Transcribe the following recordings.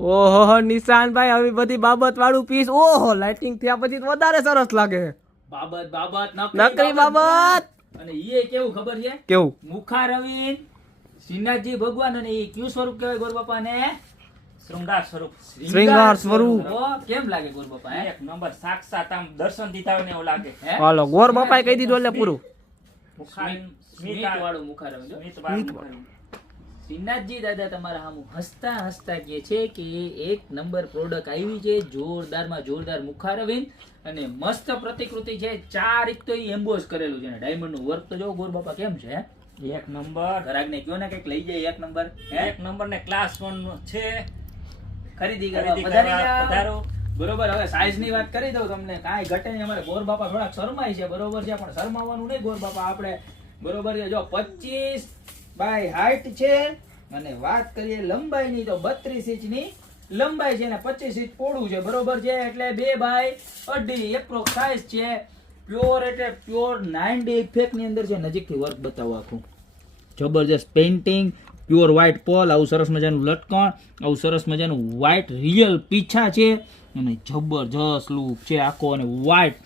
ઓહો નિશાનભાઈ આવી બધી બાબત વાળું પીસ ઓહો લાઇટિંગ થયા પછી તો વધારે સરસ લાગે. બાબત નકરી બાબત. અને ઈ કેવું ખબર છે? કેવું? મુખા રવિન શ્રીનાથજી ભગવાન અને ઈ કયું સ્વરૂપ કહેવાય ગોરબાપા ને? શૃંગાર સ્વરૂપ. શ્રીંગાર સ્વરૂપ. કેમ લાગે ગોરબાપા? એક નંબર સાક્ષાત આમ દર્શન દીધા હોય ને એવું લાગે. હાલો ગોર બાપાએ કહી દીધું એટલે પૂરું. સ્મિત વાળું મુખા રવિન. સ્મિત વાળું. શ્રીનાથજી દાદા તમારા સામું હસતા હસતા કહે છે કે એક નંબર પ્રોડક્ટ આવી છે, જોરદારમાં જોરદાર મુખા રવિન અને મસ્ત પ્રતિકૃતિ છે. 4 એક તો ઈ એમ્બોસ કરેલું છે ને ડાયમંડ નું વર્ક તો જો ગોરબાપા કેમ છે. એક નંબર. ઘરાકને કયો ને કઈક લઈ જાય. એક નંબર એક નંબર ને ક્લાસ 1 છે. ખરીદી ખરીદી કરવા કરવા પધારો. બરોબર. હવે સાઈઝ ની વાત કરી દઉં તમને, કાંઈ ઘટે નહીં. અમારે ગોરબાપા થોડાક શરમાય છે, બરોબર છે, પણ શરમાવાનું નહીં ગોરબાપા આપણે, બરોબર છે. જો 25 બાય હાઈટ છે અને વાત કરીએ લંબાઈ ની તો 32 ઇંચની લંબાઈ છે ને 25 ઇંચ પોળું છે, બરોબર છે. એટલે 2 બાય 2.5 એપ્રોક્સ સાઈઝ છે. પ્યોર એટલે પ્યોર 9D ઇફેક્ટ ની અંદર છે. નજીકથી વર્ક બતાવો આખું. જબરજસ્ત પેઇન્ટિંગ, પ્યોર વ્હાઈટ પોલ, આવું સરસ મજાનું લટકણ, આવું સરસ મજાનું વ્હાઈટ રિયલ પીછા છે અને જબરજસ્ત લુક છે આખો. અને વ્હાઈટ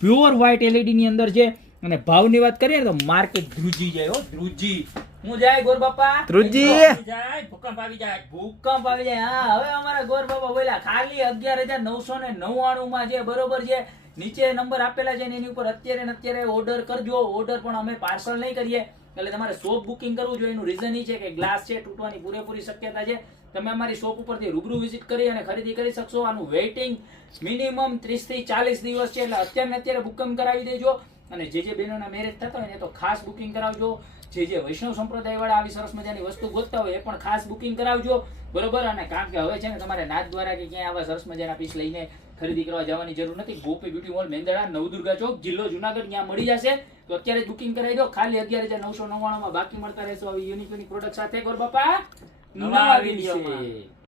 પ્યોર વ્હાઈટ એલઈડી ની અંદર છે. અને ભાવની વાત કરીએ ને તો માર્કેટ ધ્રુજી જાય. હો ધ્રુજી. હું જાય ગોરબાપા? ધ્રુજી. જાય ભૂકંપ આવી જાય. ભૂકંપ આવી જાય. હા, હવે અમારા ગોરબાપા બોલ્યા ખાલી 11,999 માં છે, બરોબર છે. નીચે નંબર આપેલા છે ને એની ઉપર અત્યારે ને અત્યારે ઓર્ડર કરજો. ઓર્ડર પણ અમે પાર્સલ નહીં કરીએ, એટલે તમારે શોપ બુકિંગ કરવું જોઈએ. એનું રીઝન એ છે કે ગ્લાસ છે તૂટવાની પૂરેપૂરી શક્યતા છે. તમે અમારી શોપ ઉપરથી રૂબરૂ વિઝિટ કરી અને ખરીદી કરી શકશો. આનું વેઇટિંગ મિનિમમ 30 થી 40 દિવસ છે, એટલે અત્યારે ને અત્યારે બુકિંગ કરાવી દેજો. અને જે બહેનોના મેરેજ થતા હોય ને તો ખાસ બુકિંગ કરાવજો. જે વૈષ્ણવ સંપ્રદાય વાળા આવી સરસ મજાની વસ્તુ ગોતતા હોય એ પણ ખાસ બુકિંગ કરાવજો, બરોબર. અને કારણ કે હવે છે ને તમારે નાથ દ્વારા કે ક્યાંય આવા સરસ મજાના પીસ લઈને ખરીદી કરવા જવાની જરૂર નથી. ગોપી બ્યુટી મોલ, મેંદરડા, નવદુર્ગા ચોક, જિલ્લો જુનાગઢ, ત્યાં મળી જશે. તો અત્યારે જ બુકિંગ કરાવી દો. ખાલી 11,999 માં બાકી મળતા રહેશો આવી યુનિક યુનિક પ્રોડક્ટ સાથે. ગોરબાપા નવા વિડીયોમાં.